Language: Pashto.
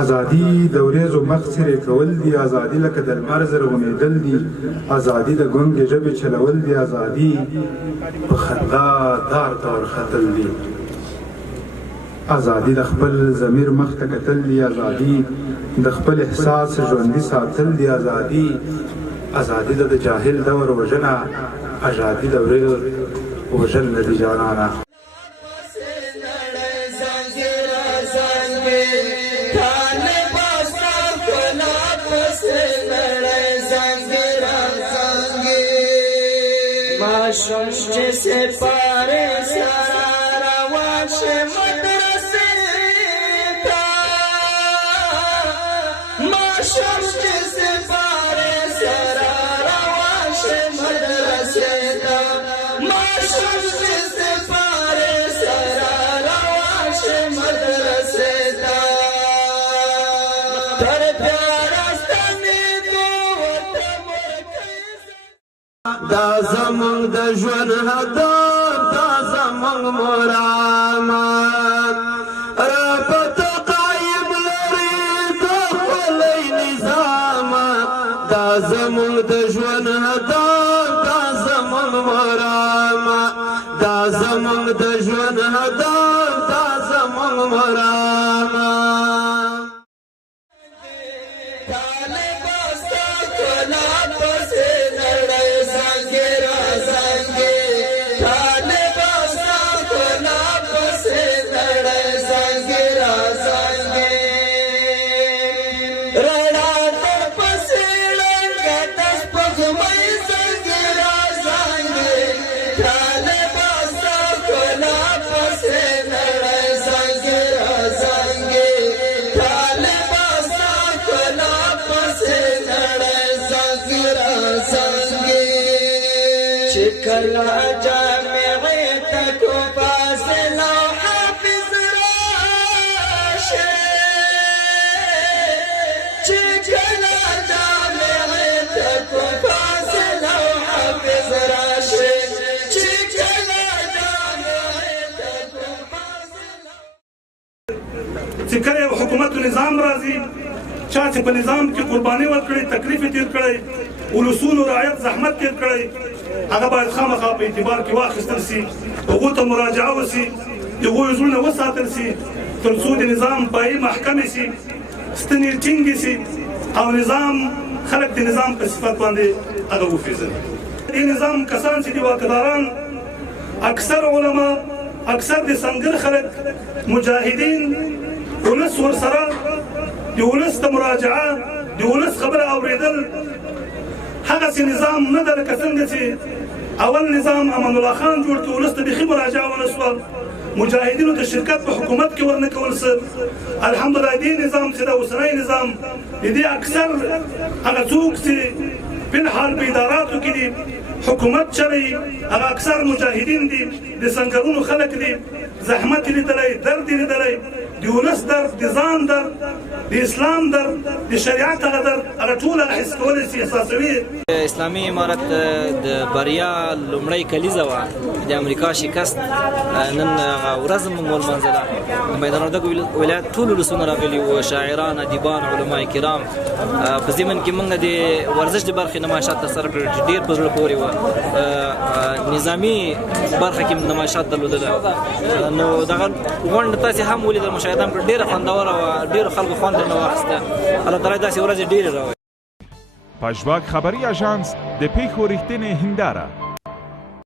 ازادي د ورېځو مخ څیرې کول دي، ازادي لکه د لمر زرغونېدل دي، ازادي د ګونګې ژبې چلول دي، ازادي په خندا دار ته ورختل دي، ازادي د خپل ضمیر مخ ته کتل دي، ازادي د خپل احساس ژوندي ساتل دي، ازادي د جاهل دور وژنه، ازادي د ورېځو وژنه دي جانانه. माशूम जैसे पारे सारा वाश मदरसे था, माशूम जैसे पारे सारा वाश मदरसे था, माशूम जैसे पारे सारा वाश मदरसे था, तर प्यारा सने दो دا زمونږ د ژوند هدف، دا زمونږ مرامات، را په تقایم لري د خپلی نظامات، دا زمونږ د ژوند هدف، دا زمونږ مرامات، دا زمونږ د ژوند هدف، دا زمونږ مرامات. کلا جامعی تکو فاصل و حافظ راشه، چی کلا جامعی تکو فاصل و حافظ راشه، چی کلا جامعی تکو فاصل. چې کله حکومت و نظام راځي، چا چې په نظام کې قرباني ورکړې، تکلیف یې تېر کړی، ولسونو رعایت زحمت تېر کړی، هغه باید خامخا په اعتبار کې واخیستل سي، هغو ته مراجعه وسي، د هغوی زړونه وساتل سي تر څو د نظام پایې محکمې سي، ستنې ټینګې سي او نظام خلک د نظام په صفت باندې هغه وپېژني. دې نظام کسان چې دي واقعداران، اکثر علما، اکثر د سنګر خلک، مجاهدین، ولس ورسره د ولس د مراجعه، د ولس خبره اورېدل، هغسې نظام نه ده لکه څنګه چې اول نظام امان الله خان جوړ کړ، ولس ته بیخي مراجعه ونه سوه، مجاهدینو د شرکت په حکومت کې ورنه کول څه. الحمدلله دې نظام چې د اوسنی نظام د دې اکثر هغه څوک چې فلحال په اداراتو کې دي، حکومت چلی، هغه اکثر مجاهدین دي، د سنګرونو خلک دي، زحمت یې لیدلی، درد یې لیدلی، د ولس درد، د ځان درد، د اسلام درد، د شریعت هغه درد، هغه ټول هغه حس کولی شي، احساسوي. اسلامي امارت د بریا لومړۍ کلیزه وه، د امریکا شکست نن هغه ورځ موږ ولمانځله. د میدان وردګو ولایت ټول ولسونه راغلي وو، شاعران، ادیبان، علما کرام. په ضمن کې موږ د ورزش د برخې نمایشات ترسره کړل چې ډېر په زړه پورې وه. نظامي برخه کې نمایشات درلودله، نو دغه غونډه تاسې هم ولیدل، مشاهده هم کړه، ډېره خوندوره وه، ډېرو خلکو خوند ترېنه واخیسته. الله تعالی داسې ورځې ډېرې راوړي. پژواک خبری آژانس د پیښو ریښتینې هنداره